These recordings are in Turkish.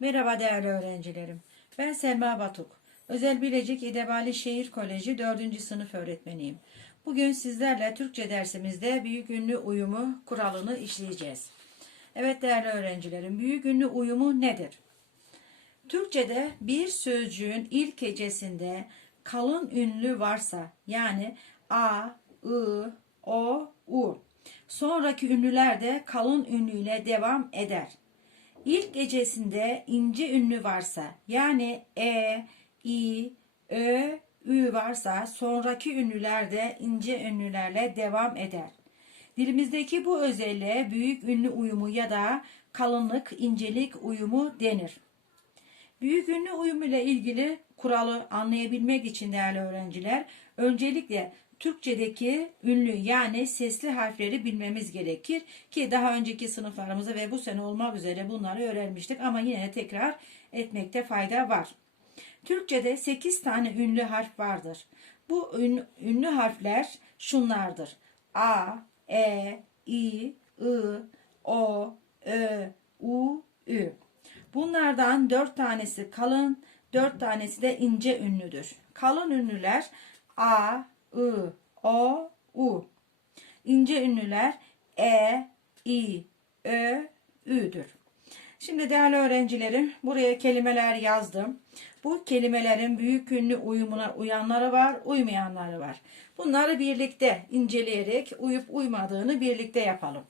Merhaba değerli öğrencilerim. Ben Selma Batuk. Özel Bilecik İdebali Şehir Koleji 4. sınıf öğretmeniyim. Bugün sizlerle Türkçe dersimizde büyük ünlü uyumu kuralını işleyeceğiz. Evet değerli öğrencilerim, büyük ünlü uyumu nedir? Türkçe'de bir sözcüğün ilk hecesinde kalın ünlü varsa yani a, ı, o, u. Sonraki ünlüler de kalın ünlüyle devam eder. İlk gecesinde ince ünlü varsa yani e, i, ö, ü varsa sonraki ünlüler de ince ünlülerle devam eder. Dilimizdeki bu özelliğe büyük ünlü uyumu ya da kalınlık, incelik uyumu denir. Büyük ünlü uyumu ile ilgili kuralı anlayabilmek için değerli öğrenciler öncelikle Türkçedeki ünlü yani sesli harfleri bilmemiz gerekir ki daha önceki sınıflarımızda ve bu sene olmak üzere bunları öğrenmiştik ama yine de tekrar etmekte fayda var. Türkçede 8 tane ünlü harf vardır. Bu ün- ünlü harfler şunlardır. A, E, I, I, O, Ö, U, Ü. Bunlardan 4 tanesi kalın, 4 tanesi de ince ünlüdür. Kalın ünlüler A, I, O, U. İnce ünlüler E, I, Ö, Ü'dür. Şimdi değerli öğrencilerim buraya kelimeler yazdım. Bu kelimelerin büyük ünlü uyumuna uyanları var, uymayanları var. Bunları birlikte inceleyerek uyup uymadığını birlikte yapalım.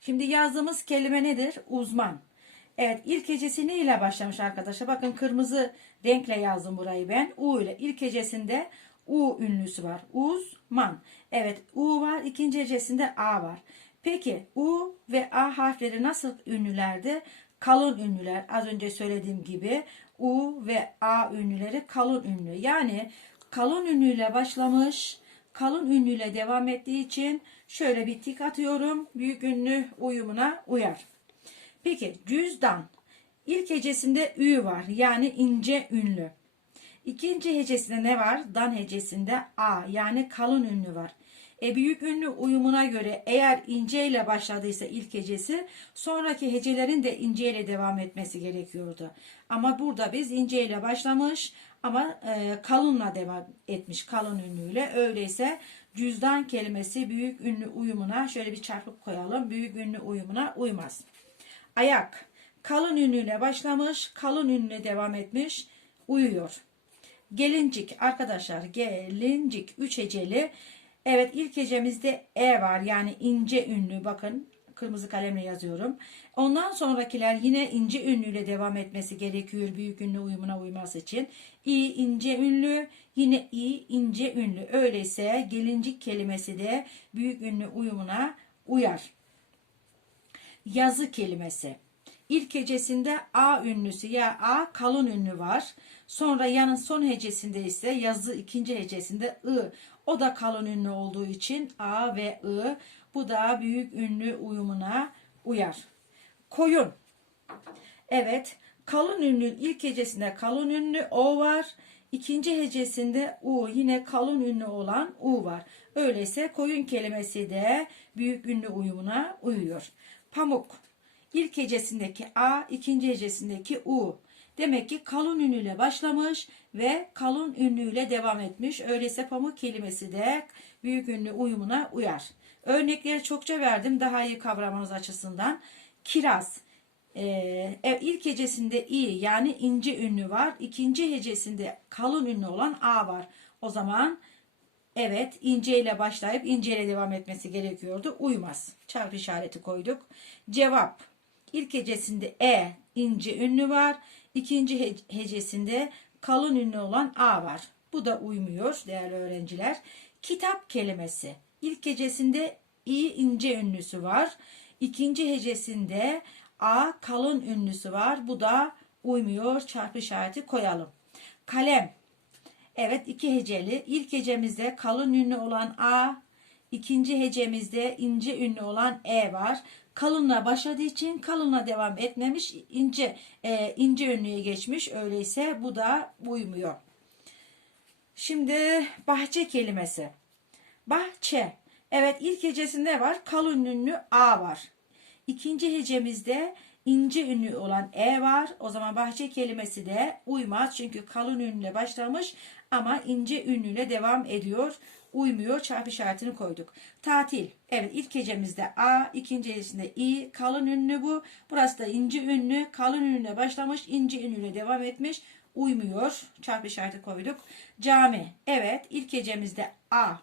Şimdi yazdığımız kelime nedir? Uzman. Evet ilk hecesi ne ile başlamış arkadaşlar? Bakın kırmızı renkle yazdım burayı ben. U ile ilk hecesinde U ünlüsü var. Uzman. Evet U var. ikinci hecesinde A var. Peki U ve A harfleri nasıl ünlülerdi? Kalın ünlüler. Az önce söylediğim gibi U ve A ünlüleri kalın ünlü. Yani kalın ünlüyle başlamış, kalın ünlüyle devam ettiği için şöyle bir tik atıyorum. Büyük ünlü uyumuna uyar. Peki cüzdan. İlk hecesinde ü var yani ince ünlü. İkinci hecesinde ne var? Dan hecesinde a yani kalın ünlü var. E büyük ünlü uyumuna göre eğer ince ile başladıysa ilk hecesi sonraki hecelerin de ince ile devam etmesi gerekiyordu. Ama burada biz ince ile başlamış ama e, kalınla devam etmiş kalın ünlüyle. Öyleyse cüzdan kelimesi büyük ünlü uyumuna şöyle bir çarpıp koyalım. Büyük ünlü uyumuna uymaz. Ayak. Kalın ünlüyle başlamış, kalın ünlüyle devam etmiş, uyuyor. Gelincik arkadaşlar, gelincik üç heceli. Evet ilk hecemizde e var yani ince ünlü bakın kırmızı kalemle yazıyorum. Ondan sonrakiler yine ince ünlüyle devam etmesi gerekiyor büyük ünlü uyumuna uyması için. İ ince ünlü yine i ince ünlü. Öyleyse gelincik kelimesi de büyük ünlü uyumuna uyar yazı kelimesi. İlk hecesinde A ünlüsü ya A kalın ünlü var. Sonra yanın son hecesinde ise yazı ikinci hecesinde I. O da kalın ünlü olduğu için A ve I. Bu da büyük ünlü uyumuna uyar. Koyun. Evet kalın ünlü ilk hecesinde kalın ünlü O var. İkinci hecesinde U yine kalın ünlü olan U var. Öyleyse koyun kelimesi de büyük ünlü uyumuna uyuyor. Pamuk. İlk hecesindeki A, ikinci hecesindeki U. Demek ki kalın ünlüyle başlamış ve kalın ünlüyle devam etmiş. Öyleyse pamuk kelimesi de büyük ünlü uyumuna uyar. Örnekleri çokça verdim daha iyi kavramanız açısından. Kiraz. Ee, ilk hecesinde i yani ince ünlü var. İkinci hecesinde kalın ünlü olan a var. O zaman evet ince ile başlayıp ince ile devam etmesi gerekiyordu. Uymaz. Çarpı işareti koyduk. Cevap. İlk hecesinde e ince ünlü var. İkinci he- hecesinde kalın ünlü olan a var. Bu da uymuyor değerli öğrenciler. Kitap kelimesi. İlk hecesinde i ince ünlüsü var. İkinci hecesinde a kalın ünlüsü var. Bu da uymuyor. Çarpı işareti koyalım. Kalem. Evet iki heceli. İlk hecemizde kalın ünlü olan a, ikinci hecemizde ince ünlü olan e var. Kalınla başladığı için kalınla devam etmemiş, ince e, ince ünlüye geçmiş. Öyleyse bu da uymuyor. Şimdi bahçe kelimesi. Bahçe. Evet ilk hecesinde var? Kalın ünlü A var. İkinci hecemizde ince ünlü olan e var. O zaman bahçe kelimesi de uymaz. Çünkü kalın ünlüyle başlamış ama ince ünlüyle devam ediyor. Uymuyor. Çarpı işaretini koyduk. Tatil. Evet ilk hecemizde A, ikinci hecesinde I. Kalın ünlü bu. Burası da ince ünlü. Kalın ünlüyle başlamış. ince ünlüyle devam etmiş. Uymuyor. Çarpı işareti koyduk. Cami. Evet ilk hecemizde A.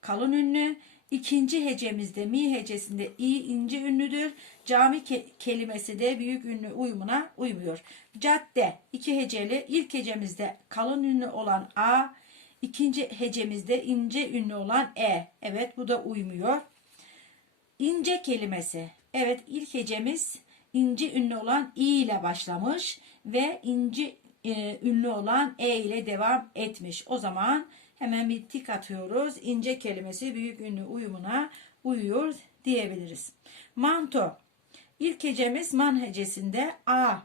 Kalın ünlü. İkinci hecemizde mi hecesinde i ince ünlüdür. Cami ke- kelimesi de büyük ünlü uyumuna uymuyor. Cadde iki heceli. İlk hecemizde kalın ünlü olan a, ikinci hecemizde ince ünlü olan e. Evet bu da uymuyor. İnce kelimesi. Evet ilk hecemiz ince ünlü olan i ile başlamış ve ince e, ünlü olan e ile devam etmiş. O zaman hemen bir tik atıyoruz. İnce kelimesi büyük ünlü uyumuna uyuyor diyebiliriz. Manto. İlk hecemiz man hecesinde a.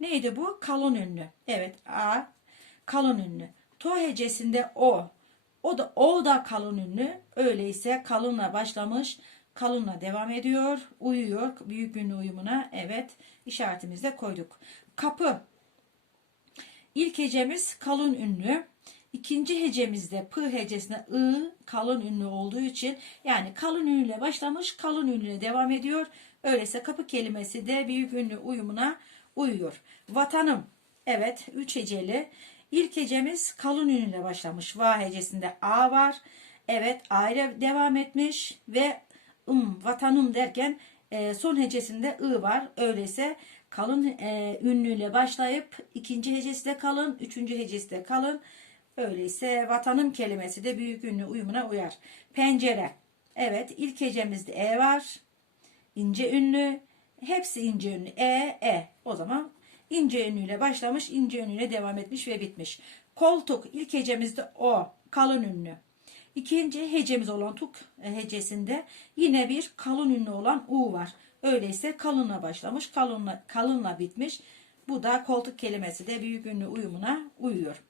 Neydi bu? Kalın ünlü. Evet a kalın ünlü. To hecesinde o. O da o da kalın ünlü. Öyleyse kalınla başlamış, kalınla devam ediyor, uyuyor. Büyük ünlü uyumuna evet işaretimizde koyduk. Kapı. İlk hecemiz kalın ünlü. İkinci hecemizde p hecesine ı kalın ünlü olduğu için yani kalın ünlüyle başlamış kalın ünlüyle devam ediyor. Öyleyse kapı kelimesi de büyük ünlü uyumuna uyuyor. Vatanım. Evet üç heceli. İlk hecemiz kalın ünlüyle başlamış. Va hecesinde a var. Evet a ile devam etmiş ve ım vatanım derken e, son hecesinde ı var. Öyleyse kalın e, ünlüyle başlayıp ikinci hecesi de kalın, üçüncü hecesi de kalın. Öyleyse vatanım kelimesi de büyük ünlü uyumuna uyar. Pencere. Evet ilk hecemizde e var. İnce ünlü. Hepsi ince ünlü. E, e. O zaman ince ünlüyle başlamış, ince ünlüyle devam etmiş ve bitmiş. Koltuk. ilk hecemizde o. Kalın ünlü. İkinci hecemiz olan tuk hecesinde yine bir kalın ünlü olan u var. Öyleyse kalınla başlamış, kalınla, kalınla bitmiş. Bu da koltuk kelimesi de büyük ünlü uyumuna uyuyor.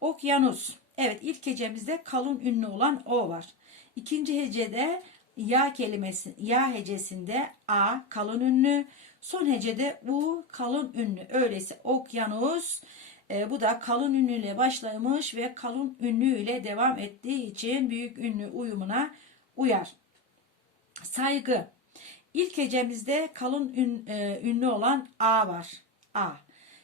Okyanus. Evet ilk hecemizde kalın ünlü olan o var. İkinci hecede ya kelimesi ya hecesinde a kalın ünlü. Son hecede u kalın ünlü. Öyleyse okyanus e, bu da kalın ünlüyle başlamış ve kalın ünlüyle devam ettiği için büyük ünlü uyumuna uyar. Saygı. İlk hecemizde kalın ün, e, ünlü olan a var. A.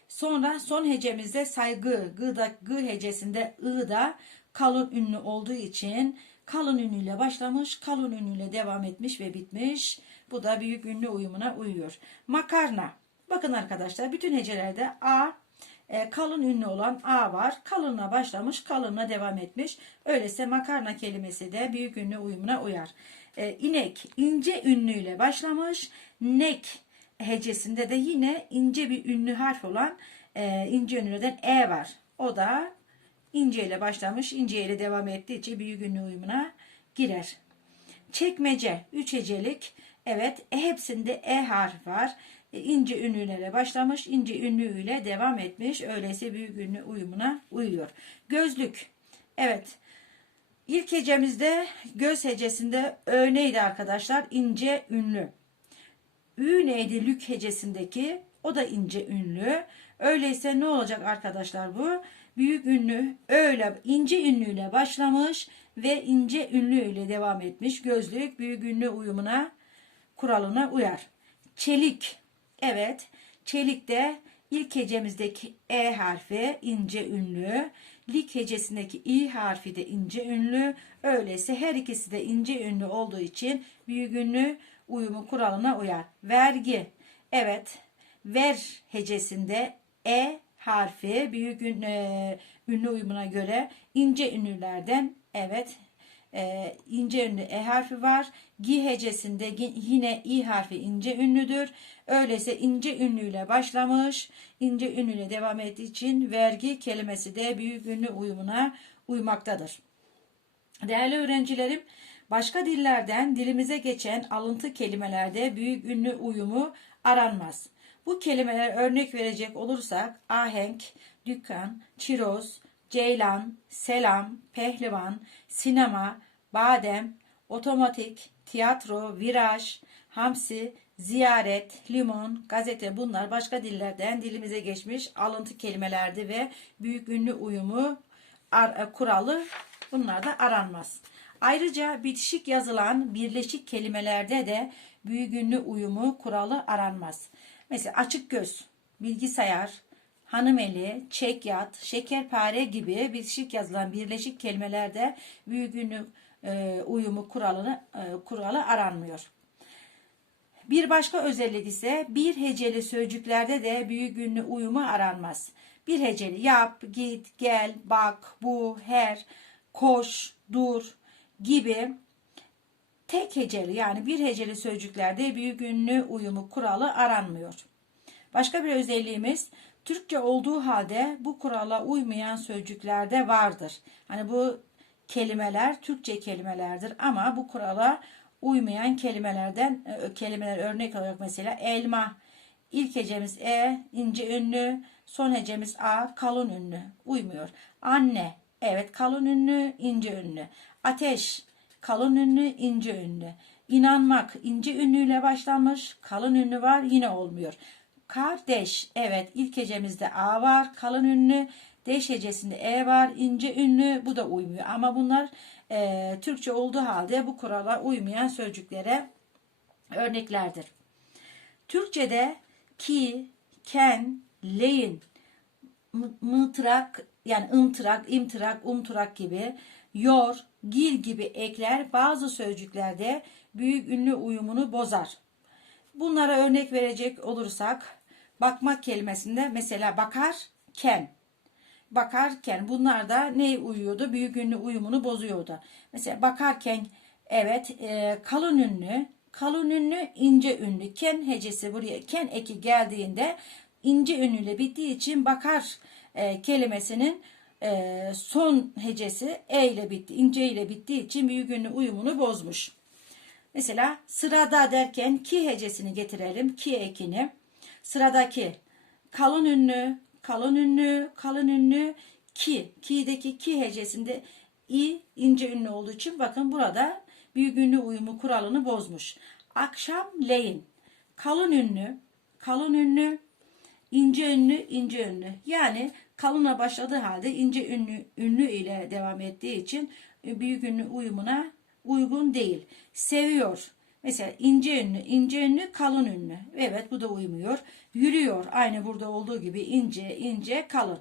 Sonra son hecemizde saygı, gıda, gı hecesinde ı da kalın ünlü olduğu için kalın ünlüyle başlamış, kalın ünlüyle devam etmiş ve bitmiş. Bu da büyük ünlü uyumuna uyuyor. Makarna. Bakın arkadaşlar bütün hecelerde a e, kalın ünlü olan a var. Kalınla başlamış, kalınla devam etmiş. Öyleyse makarna kelimesi de büyük ünlü uyumuna uyar. E, inek ince ünlüyle başlamış. Nek hecesinde de yine ince bir ünlü harf olan e, ince ünlüden e var. O da ince ile başlamış, ince ile devam ettiği için büyük ünlü uyumuna girer. Çekmece, üç hecelik. Evet, e, hepsinde e harf var. E, ince ünlüyle başlamış, ince ünlü ile devam etmiş. Öyleyse büyük ünlü uyumuna uyuyor. Gözlük. Evet. İlk hecemizde göz hecesinde ö neydi arkadaşlar? İnce ünlü. Ü neydi lük hecesindeki? O da ince ünlü. Öyleyse ne olacak arkadaşlar bu? Büyük ünlü öyle ince ünlüyle başlamış ve ince ünlüyle devam etmiş. Gözlük büyük ünlü uyumuna kuralına uyar. Çelik. Evet. Çelik de ilk hecemizdeki E harfi ince ünlü. Lik hecesindeki i harfi de ince ünlü. Öyleyse her ikisi de ince ünlü olduğu için büyük ünlü uyumu kuralına uyar. Vergi. Evet. Ver hecesinde e harfi büyük ünlü, e, ünlü uyumuna göre ince ünlülerden evet e, ince ünlü e harfi var. Gi hecesinde yine i harfi ince ünlüdür. Öyleyse ince ünlüyle başlamış, ince ünlüyle devam ettiği için vergi kelimesi de büyük ünlü uyumuna uymaktadır. Değerli öğrencilerim, başka dillerden dilimize geçen alıntı kelimelerde büyük ünlü uyumu aranmaz. Bu kelimeler örnek verecek olursak ahenk, dükkan, çiroz, ceylan, selam, pehlivan, sinema, badem, otomatik, tiyatro, viraj, hamsi, ziyaret, limon, gazete bunlar başka dillerden dilimize geçmiş alıntı kelimelerdi ve büyük ünlü uyumu kuralı bunlar da aranmaz. Ayrıca bitişik yazılan birleşik kelimelerde de büyük ünlü uyumu kuralı aranmaz. Mesela açık göz, bilgisayar, hanımeli, çekyat, şekerpare gibi bitişik yazılan birleşik kelimelerde büyük ünlü e, uyumu kuralını e, kuralı aranmıyor. Bir başka özellik ise bir heceli sözcüklerde de büyük ünlü uyumu aranmaz. Bir heceli yap, git, gel, bak, bu, her, koş, dur gibi tek heceli yani bir heceli sözcüklerde büyük ünlü uyumu kuralı aranmıyor. Başka bir özelliğimiz Türkçe olduğu halde bu kurala uymayan sözcüklerde vardır. Hani bu kelimeler Türkçe kelimelerdir ama bu kurala uymayan kelimelerden e, kelimeler örnek olarak mesela elma ilk hecemiz e ince ünlü son hecemiz a kalın ünlü uymuyor. Anne evet kalın ünlü ince ünlü. Ateş kalın ünlü ince ünlü. İnanmak ince ünlüyle başlamış kalın ünlü var yine olmuyor. Kardeş evet ilk hecemizde a var kalın ünlü Deş hecesinde e var ince ünlü bu da uymuyor ama bunlar e, Türkçe olduğu halde bu kurala uymayan sözcüklere örneklerdir. Türkçe'de ki, ken, leyin, mı- mıtrak yani ımtırak, imtırak, umturak gibi yor, gil gibi ekler bazı sözcüklerde büyük ünlü uyumunu bozar. Bunlara örnek verecek olursak bakmak kelimesinde mesela bakarken bakarken bunlar da ne uyuyordu? Büyük ünlü uyumunu bozuyordu. Mesela bakarken evet e, kalın ünlü kalın ünlü ince ünlü ken hecesi buraya ken eki geldiğinde ince ünlüyle bittiği için bakar e, kelimesinin e, son hecesi e ile bitti ince ile bittiği için büyük ünlü uyumunu bozmuş. Mesela sırada derken ki hecesini getirelim. Ki ekini. Sıradaki kalın ünlü, kalın ünlü, kalın ünlü ki. Ki'deki ki hecesinde i ince ünlü olduğu için bakın burada büyük ünlü uyumu kuralını bozmuş. Akşamleyin. Kalın ünlü, kalın ünlü, ince ünlü, ince ünlü. Yani kalına başladığı halde ince ünlü, ünlü ile devam ettiği için e, büyük ünlü uyumuna uygun değil. Seviyor. Mesela ince ünlü, ince ünlü, kalın ünlü. Evet bu da uymuyor. Yürüyor. Aynı burada olduğu gibi ince, ince, kalın.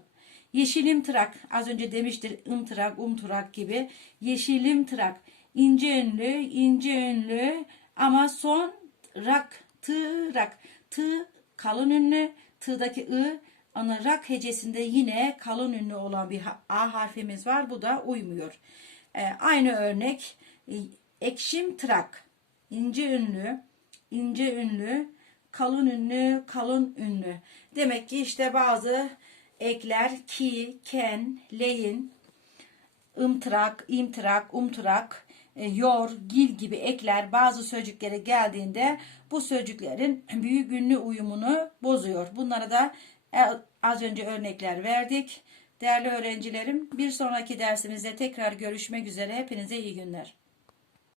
Yeşilim tırak. Az önce demiştir ımtırak, umturak gibi. Yeşilim tırak. İnce ünlü, ince ünlü ama son rak, tırak. Tı kalın ünlü, tığdaki ı ana rak hecesinde yine kalın ünlü olan bir a harfimiz var. Bu da uymuyor. Ee, aynı örnek e, ekşim tırak. ince ünlü, ince ünlü, kalın ünlü, kalın ünlü. Demek ki işte bazı ekler ki, ken, leyin, ımtırak, imtırak, umturak, e, yor, gil gibi ekler bazı sözcüklere geldiğinde bu sözcüklerin büyük ünlü uyumunu bozuyor. Bunlara da e, az önce örnekler verdik. Değerli öğrencilerim bir sonraki dersimizde tekrar görüşmek üzere. Hepinize iyi günler.